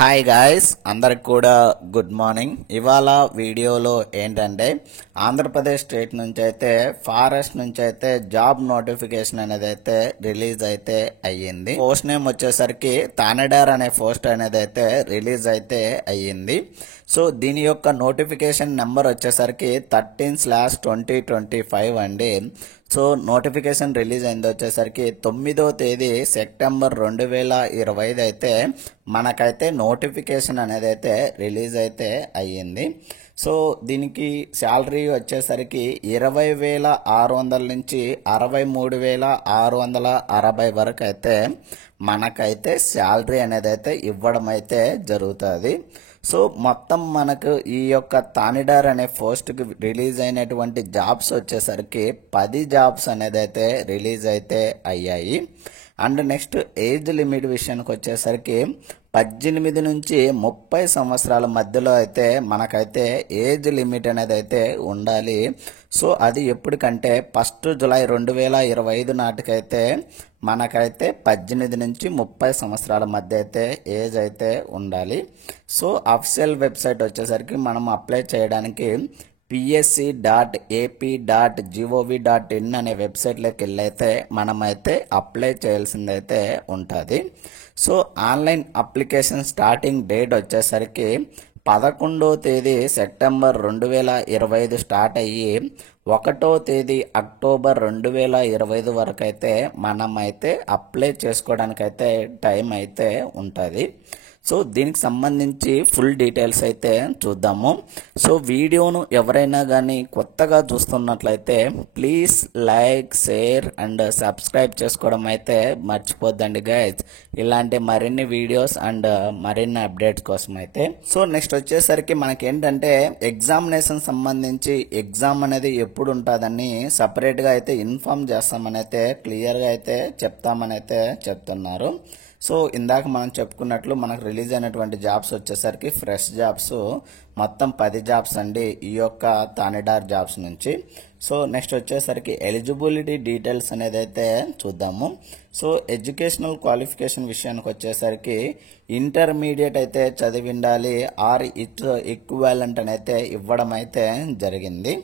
Hi guys, అందరికి కూడా good morning. ఇవాళ వీడియోలో ఏంటంటే ఆంధ్రప్రదేశ్ స్టేట్ నుంచి అయితే ఫారెస్ట్ నుంచి అయితే జాబ్ నోటిఫికేషన్ అనేది అయితే రిలీజ్ అయితే అయ్యింది. పోస్ట్ నేమ్ వచ్చేసరికి తానేడార్ అనే పోస్ట్ అనేది అయితే రిలీజ్ అయితే అయ్యింది. సో దీని యొక్క నోటిఫికేషన్ నెంబర్ వచ్చేసరికి 13/2025 అండి. సో నోటిఫికేషన్ రిలీజ్ అయింది వచ్చేసరికి 9వ తేదీ సెప్టెంబర్ 2025 అయితే మనకైతే నోటిఫికేషన్ అనేది అయితే రిలీజ్ అయితే అయ్యింది. సో దీనికి శాలరీ వచ్చేసరికి 20,600 నుంచి 63,660 వరకు అయితే మనకైతే శాలరీ అనేది అయితే ఇవ్వడం అయితే జరుగుతుంది. సో మొత్తం మనకు ఈ యొక్క తానేడార్ అనే పోస్ట్కి రిలీజ్ అయినటువంటి జాబ్స్ వచ్చేసరికి 10 జాబ్స్ అనేది అయితే రిలీజ్ అయితే అయ్యాయి. అండ్ నెక్స్ట్ ఏజ్ లిమిట్ విషయానికి వచ్చేసరికి 18 నుంచి 30 సంవత్సరాల మధ్యలో అయితే మనకైతే ఏజ్ లిమిట్ అనేది అయితే ఉండాలి. సో అది ఎప్పటికంటే 1 జూలై 2025 నాటికైతే మనకైతే 18 నుంచి 30 సంవత్సరాల మధ్య అయితే ఏజ్ అయితే ఉండాలి. సో అఫీషియల్ వెబ్సైట్ వచ్చేసరికి మనం అప్లై చేయడానికి psc.ap.gov.in అనే వెబ్సైట్లోకి వెళ్ళైతే మనమైతే అప్లై చేయాల్సిందైతే ఉంటుంది. So online application starting date వచ్చేసరికి 11వ తేదీ సెప్టెంబర్ 2025 స్టార్ట్ అయ్యి 1వ తేదీ అక్టోబర్ 2025 వరకు అయితే మనమైతే అప్లై చేసుకోవడానికైతే టైం అయితే ఉంటుంది. సో దీనికి సంబంధించి ఫుల్ డీటెయిల్స్ అయితే చూద్దాము. సో వీడియోను ఎవరైనా కానీ కొత్తగా చూస్తున్నట్లయితే please like, share and subscribe చేసుకోవడం అయితే మర్చిపోద్దండి గైస్, ఇలాంటి మరిన్ని వీడియోస్ అండ్ మరిన్ని అప్డేట్స్ కోసం అయితే. సో నెక్స్ట్ వచ్చేసరికి మనకి ఏంటంటే ఎగ్జామినేషన్ సంబంధించి ఎగ్జామ్ అనేది ఎప్పుడు ఉంటుందని సపరేట్గా అయితే ఇన్ఫార్మ్ చేస్తామని అయితే క్లియర్గా అయితే చెప్తామని అయితే చెప్తున్నారు. సో ఇందాక మనం చెప్పుకున్నట్లు మనకు రిలీజ్ అయినటువంటి జాబ్స్ వచ్చేసరికి ఫ్రెష్ జాబ్స్ మొత్తం 10 జాబ్స్ అండి ఈ యొక్క తానేడార్ జాబ్స్ నుంచి. సో నెక్స్ట్ వచ్చేసరికి ఎలిజిబిలిటీ డీటెయిల్స్ అనేది అయితే చూద్దాము. సో ఎడ్యుకేషనల్ క్వాలిఫికేషన్ విషయానికి వచ్చేసరికి ఇంటర్మీడియట్ అయితే చదివి ఉండాలి ఆర్ ఇట్స్ ఈక్వాలెంట్ అని అయితే ఇవ్వడం అయితే జరిగింది.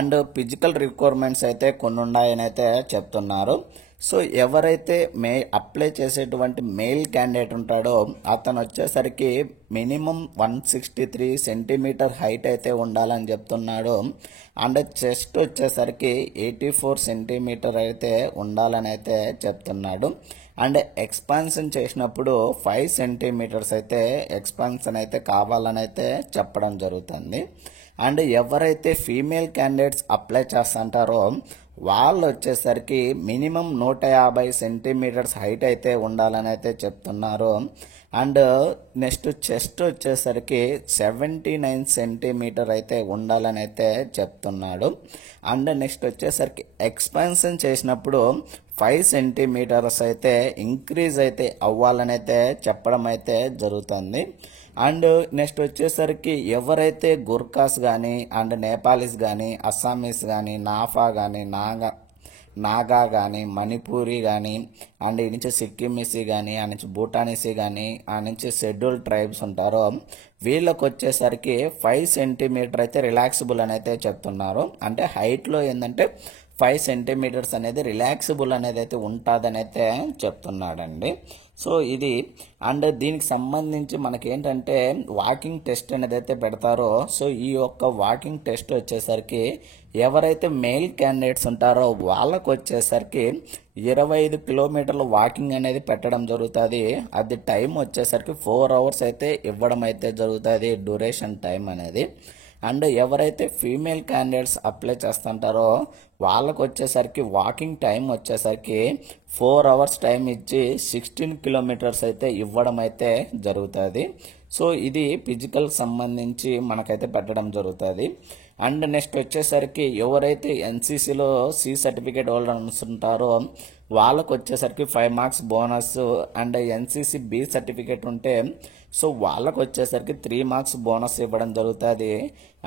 అండ్ ఫిజికల్ రిక్వైర్మెంట్స్ అయితే కొన్ని ఉన్నాయని అయితే చెప్తున్నారు. సో ఎవరైతే అప్లై చేసేటువంటి మెయిల్ క్యాండిడేట్ ఉంటాడో అతను వచ్చేసరికి మినిమం 163 సెంటీమీటర్ హైట్ అయితే ఉండాలని చెప్తున్నాడు. అండ్ చెస్ట్ వచ్చేసరికి 84 సెంటీమీటర్ అయితే ఉండాలని అయితే చెప్తున్నాడు. అండ్ ఎక్స్పాన్షన్ చేసినప్పుడు 5 సెంటీమీటర్స్ అయితే ఎక్స్పాన్షన్ అయితే కావాలని అయితే చెప్పడం జరుగుతుంది. అండ్ ఎవరైతే ఫీమేల్ క్యాండిడేట్స్ అప్లై చేస్తుంటారో వాళ్ళు వచ్చేసరికి మినిమం 150 సెంటీమీటర్స్ హైట్ అయితే ఉండాలని అయితే చెప్తున్నారు. అండ్ నెక్స్ట్ చెస్ట్ వచ్చేసరికి 79 సెంటీమీటర్ అయితే ఉండాలని అయితే చెప్తున్నాడు. అండ్ నెక్స్ట్ వచ్చేసరికి ఎక్స్పాన్షన్ చేసినప్పుడు 5 సెంటీమీటర్స్ అయితే ఇంక్రీజ్ అయితే అవ్వాలని అయితే చెప్పడం అయితే జరుగుతుంది. అండ్ నెక్స్ట్ వచ్చేసరికి ఎవరైతే గుర్ఖాస్ కానీ అండ్ నేపాలీస్ కానీ అస్సామీస్ కానీ నాఫా కానీ నాగా కానీ మణిపూరి కానీ అండ్ ఈ నుంచి సిక్కిమీసీ కానీ ఆ నుంచి భూటానీసీ కానీ ఆ నుంచి షెడ్యూల్ ట్రైబ్స్ ఉంటారో వీళ్ళకి వచ్చేసరికి 5 సెంటీమీటర్ అయితే రిలాక్సిబుల్ అని అయితే చెప్తున్నారు. అంటే హైట్లో ఏంటంటే 5 సెంటీమీటర్స్ అనేది రిలాక్సిబుల్ అనేది అయితే ఉంటుందని అయితే చెప్తున్నాడండి. సో ఇది అండ్ దీనికి సంబంధించి మనకేంటంటే వాకింగ్ టెస్ట్ అనేది అయితే పెడతారో సో ఈ యొక్క వాకింగ్ టెస్ట్ వచ్చేసరికి ఎవరైతే మెయిల్ క్యాండిడేట్స్ ఉంటారో వాళ్ళకు వచ్చేసరికి 25 కిలోమీటర్ల వాకింగ్ అనేది పెట్టడం జరుగుతుంది. అది టైం వచ్చేసరికి 4 అవర్స్ అయితే ఇవ్వడం అయితే జరుగుతుంది డ్యూరేషన్ టైం అనేది. అండ్ ఎవరైతే ఫీమేల్ క్యాండిడేట్స్ అప్లై చేస్తుంటారో వాళ్ళకు వచ్చేసరికి వాకింగ్ టైం వచ్చేసరికి 4 అవర్స్ టైం ఇచ్చి 16 కిలోమీటర్స్ అయితే ఇవ్వడం అయితే జరుగుతుంది. సో ఇది ఫిజికల్ సంబంధించి మనకైతే పెట్టడం జరుగుతుంది. అండ్ నెక్స్ట్ వచ్చేసరికి ఎవరైతే ఎన్సీసీలో సి సర్టిఫికేట్ హోల్డర్స్ ఉంటారో వాళ్ళకు వచ్చేసరికి 5 marks bonus. And NCC B certificate ఉంటే సో వాళ్ళకు వచ్చేసరికి 3 మార్క్స్ బోనస్ ఇవ్వడం జరుగుతుంది.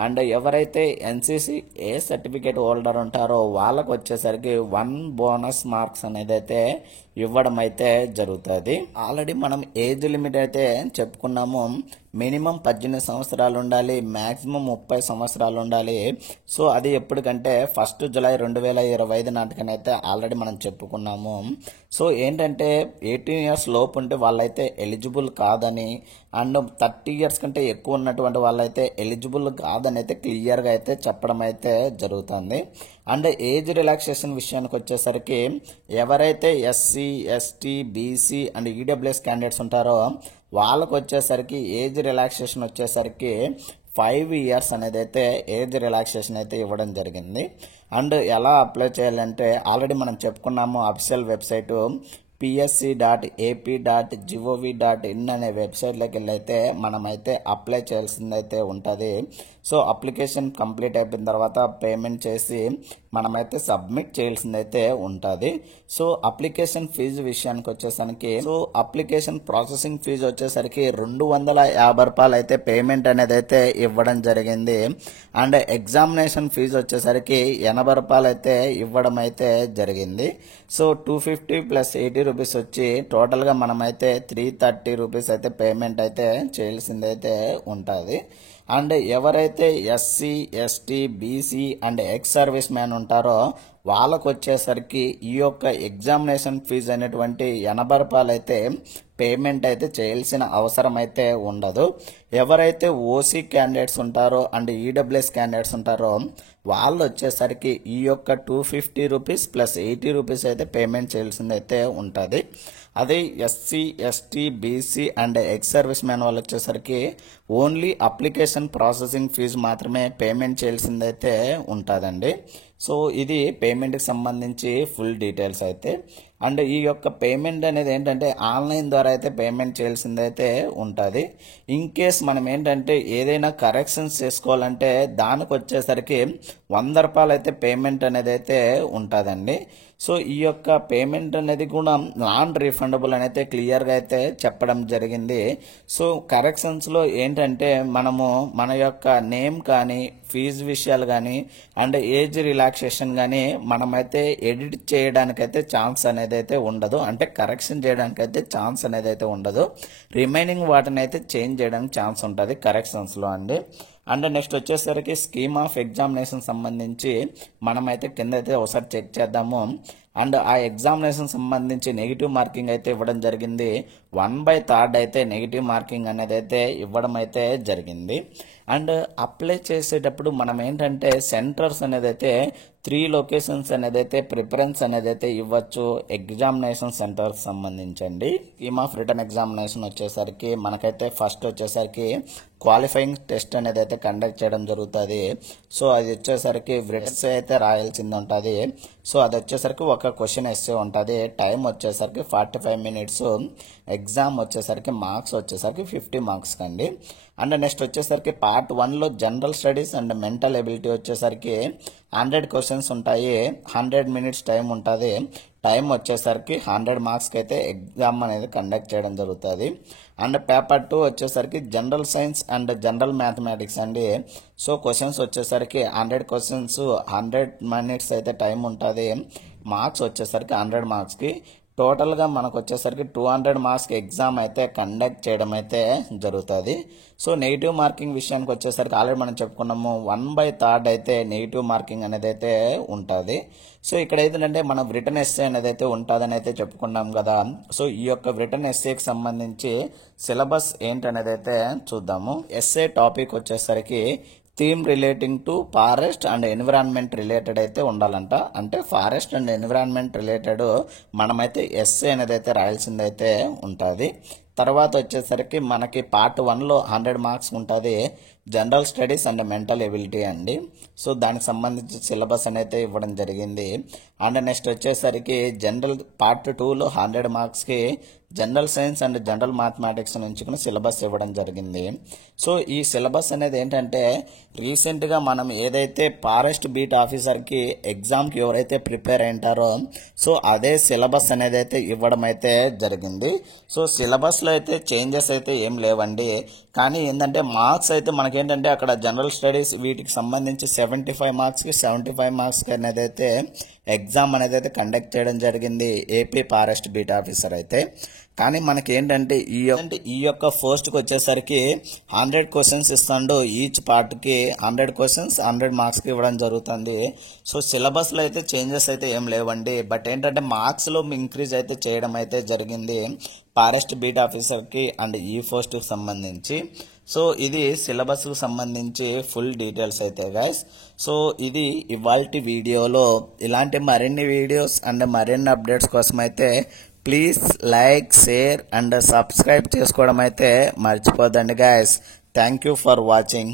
అండ్ ఎవరైతే ఎన్సీసీ ఏ సర్టిఫికేట్ హోల్డర్ ఉంటారో వాళ్ళకు వచ్చేసరికి 1 బోనస్ మార్క్స్ అనేది అయితే ఇవ్వడం అయితే జరుగుతుంది. ఆల్రెడీ మనం ఏజ్ లిమిట్ అయితే చెప్పుకున్నాము. మినిమం 18 సంవత్సరాలు ఉండాలి, మ్యాక్సిమం 30 సంవత్సరాలు ఉండాలి. సో అది ఎప్పటికంటే 1 జూలై 2025 నాటికనైతే ఆల్రెడీ మనం చెప్పుకున్నాము. సో ఏంటంటే 18 ఇయర్స్ లోపు ఉంటే వాళ్ళైతే ఎలిజిబుల్ కాదని, అండ్ 30 ఇయర్స్ కంటే ఎక్కువ ఉన్నటువంటి వాళ్ళైతే ఎలిజిబుల్ కాదని అయితే క్లియర్గా అయితే చెప్పడం అయితే జరుగుతుంది. అండ్ ఏజ్ రిలాక్సేషన్ విషయానికి వచ్చేసరికి ఎవరైతే SC, ST, BC and EWS candidates ఉంటారో వాళ్ళకు వచ్చేసరికి ఏజ్ రిలాక్సేషన్ వచ్చేసరికి 5 ఇయర్స్ అనేది అయితే ఏజ్ రిలాక్సేషన్ అయితే ఇవ్వడం జరిగింది. అండ్ ఎలా అప్లై చేయాలంటే ఆల్రెడీ మనం చెప్పుకున్నాము. అఫీషియల్ వెబ్సైటు psc.ap.gov.in అనే వెబ్సైట్లోకి వెళ్ళైతే మనమైతే అప్లై చేయాల్సిందైతే ఉంటుంది. సో అప్లికేషన్ కంప్లీట్ అయిపోయిన తర్వాత పేమెంట్ చేసి మనమైతే సబ్మిట్ చేయాల్సిందైతే ఉంటుంది. సో అప్లికేషన్ ఫీజు విషయానికి వచ్చేసరికి అప్లికేషన్ ప్రాసెసింగ్ ఫీజు వచ్చేసరికి 250 రూపాయలు అయితే పేమెంట్ అనేది అయితే ఇవ్వడం జరిగింది. అండ్ ఎగ్జామినేషన్ ఫీజు వచ్చేసరికి 80 రూపాయలు అయితే ఇవ్వడం అయితే జరిగింది. సో 250 ప్లస్ 80 రూపీస్ వచ్చి టోటల్గా మనమైతే 330 రూపీస్ అయితే పేమెంట్ అయితే చేయాల్సిందైతే ఉంటుంది. అండ్ ఎవరైతే SC, ST, BC and ex service man ఉంటారో వాళ్ళకు వచ్చేసరికి ఈ యొక్క ఎగ్జామినేషన్ ఫీజు అనేటువంటి 80 రూపాయలు అయితే పేమెంట్ అయితే చేయాల్సిన అవసరం అయితే ఉండదు. ఎవరైతే ఓసీ క్యాండిడేట్స్ ఉంటారో అండ్ ఈడబ్ల్యూఎస్ క్యాండిడేట్స్ ఉంటారో వాళ్ళు వచ్చేసరికి ఈ యొక్క 250 రూపీస్ ప్లస్ 80 రూపీస్ అయితే పేమెంట్ చేయాల్సిందైతే ఉంటుంది. అదే SC, ST, BC and ex service man వాళ్ళు వచ్చేసరికి ఓన్లీ అప్లికేషన్ ప్రాసెసింగ్ ఫీజు మాత్రమే పేమెంట్ చేయాల్సిందైతే ఉంటుందండి. సో ఇది పేమెంట్కి సంబంధించి ఫుల్ డీటెయిల్స్ అయితే. అండ్ ఈ యొక్క పేమెంట్ అనేది ఏంటంటే ఆన్లైన్ ద్వారా అయితే పేమెంట్ చేయాల్సిందైతే ఉంటుంది. ఇన్ కేస్ మనం ఏంటంటే ఏదైనా కరెక్షన్స్ చేసుకోవాలంటే దానికి వచ్చేసరికి 100 రూపాయలు అయితే పేమెంట్ అనేది అయితే ఉంటుందండి. సో ఈ యొక్క పేమెంట్ అనేది కూడా నాన్ రీఫండబుల్ అని అయితే క్లియర్గా అయితే చెప్పడం జరిగింది. సో కరెక్షన్స్లో ఏంటంటే మనము మన యొక్క నేమ్ కానీ ఫీజు విషయాలు కానీ అండ్ ఏజ్ రిలాక్సేషన్ కానీ మనమైతే ఎడిట్ చేయడానికైతే ఛాన్స్ అనేది అయితే ఉండదు. అంటే కరెక్షన్ చేయడానికైతే ఛాన్స్ అనేది అయితే ఉండదు. రిమైనింగ్ వాటిని అయితే చేంజ్ చేయడానికి ఛాన్స్ ఉంటుంది కరెక్షన్స్లో అండి. అండ్ నెక్స్ట్ వచ్చేసరికి స్కీమ్ ఆఫ్ ఎగ్జామినేషన్ సంబంధించి మనమైతే కింద అయితే ఒకసారి చెక్ చేద్దాము. అండ్ ఆ ఎగ్జామినేషన్ సంబంధించి నెగిటివ్ మార్కింగ్ అయితే ఇవ్వడం జరిగింది. 1/3 అయితే నెగిటివ్ మార్కింగ్ అనేది అయితే ఇవ్వడం అయితే జరిగింది. అండ్ అప్లై చేసేటప్పుడు మనం ఏంటంటే సెంటర్స్ అనేది అయితే 3 లొకేషన్స్ అనేది అయితే ప్రిఫరెన్స్ అనేది అయితే ఇవ్వచ్చు ఎగ్జామినేషన్ సెంటర్కి సంబంధించండి. స్కీమ్ ఆఫ్ రిటర్న్ ఎగ్జామినేషన్ వచ్చేసరికి మనకైతే ఫస్ట్ వచ్చేసరికి క్వాలిఫైయింగ్ టెస్ట్ అనేది అయితే కండక్ట్ చేయడం జరుగుతుంది. సో అది వచ్చేసరికి ఎస్సే అయితే రాయాల్సింది ఉంటుంది. సో అది వచ్చేసరికి ఒక క్వశ్చన్ ఎస్సే ఉంటుంది. టైం వచ్చేసరికి 45 మినిట్స్. ఎగ్జామ్ వచ్చేసరికి మార్క్స్ వచ్చేసరికి 50 మార్క్స్ కండి. అండ్ నెక్స్ట్ వచ్చేసరికి పార్ట్ 1లో general studies and mental ability వచ్చేసరికి 100 క్వశ్చన్స్ ఉంటాయి. 100 మినిట్స్ టైం ఉంటుంది. టైం వచ్చేసరికి 100 మార్క్స్కి అయితే ఎగ్జామ్ అనేది కండక్ట్ చేయడం జరుగుతుంది. అండ్ పేపర్ 2 వచ్చేసరికి general science and general mathematics అండి. సో క్వశ్చన్స్ వచ్చేసరికి 100 క్వశ్చన్స్ 100 మినిట్స్ అయితే టైం ఉంటుంది. మార్క్స్ వచ్చేసరికి 100 మార్క్స్కి. టోటల్గా మనకు వచ్చేసరికి 200 మార్క్స్కి ఎగ్జామ్ అయితే కండక్ట్ చేయడం అయితే జరుగుతుంది. సో నెగిటివ్ మార్కింగ్ విషయానికి వచ్చేసరికి ఆల్రెడీ మనం చెప్పుకున్నాము 1/3 అయితే నెగిటివ్ మార్కింగ్ అనేది అయితే ఉంటుంది. సో ఇక్కడ ఏంటంటే మనం రిటర్న్ ఎస్సే అనేది అయితే ఉంటుందని అయితే చెప్పుకున్నాం కదా. సో ఈ యొక్క రిటర్న్ ఎస్సేకి సంబంధించి సిలబస్ ఏంటనేది అయితే చూద్దాము. ఎస్సే టాపిక్ వచ్చేసరికి theme relating to forest and environment related అయితే ఉండాలంట. అంటే ఫారెస్ట్ అండ్ ఎన్విరాన్మెంట్ రిలేటెడ్ మనమైతే ఎస్సే అనేది అయితే రాయాల్సిందైతే ఉంటుంది. తర్వాత వచ్చేసరికి మనకి పార్ట్ 1లో 100 మార్క్స్ ఉంటుంది. General studies and mental ability అండి. సో దానికి సంబంధించి సిలబస్ అనేది ఇవ్వడం జరిగింది. అండ్ నెక్స్ట్ వచ్చేసరికి జనరల్ పార్ట్ 2లో 100 మార్క్స్కి general science and general mathematics నుంచి సిలబస్ ఇవ్వడం జరిగింది. సో ఈ సిలబస్ అనేది ఏంటంటే రీసెంట్గా మనం ఏదైతే ఫారెస్ట్ బీట్ ఆఫీసర్కి ఎగ్జామ్కి ఎవరైతే ప్రిపేర్ అయింటారో సో అదే సిలబస్ అనేది అయితే ఇవ్వడం అయితే జరిగింది. సో సిలబస్లో అయితే చేంజెస్ అయితే ఏం లేవండి. కానీ ఏంటంటే మార్క్స్ అయితే మనకేంటంటే అక్కడ జనరల్ స్టడీస్ వీటికి సంబంధించి 75 మార్క్స్కి 75 మార్క్స్కి అనేది అయితే ఎగ్జామ్ అనేది అయితే కండక్ట్ చేయడం జరిగింది ఏపీ ఫారెస్ట్ బీట్ ఆఫీసర్ అయితే. కానీ మనకి ఏంటంటే ఈ యొక్క పోస్ట్కి వచ్చేసరికి 100 క్వశ్చన్స్ ఇస్తాడు. ఈచ్ పార్ట్కి 100 క్వశ్చన్స్ 100 మార్క్స్కి ఇవ్వడం జరుగుతుంది. సో సిలబస్లో అయితే చేంజెస్ అయితే ఏం లేవండి. బట్ ఏంటంటే మార్క్స్లో ఇంక్రీజ్ అయితే చేయడం అయితే జరిగింది ఫారెస్ట్ బీట్ ఆఫీసర్కి అండ్ ఈ పోస్ట్కి సంబంధించి. సో ఇది సిలబస్కు సంబంధించి ఫుల్ డీటెయిల్స్ అయితే గైస్. సో ఇది ఇవాల్టి వీడియోలో. ఇలాంటి మరిన్ని వీడియోస్ అండ్ మరిన్ని అప్డేట్స్ కోసం అయితే please like, share and subscribe చేసుకోవడం అయితే మర్చిపోదండి guys. Thank you for watching.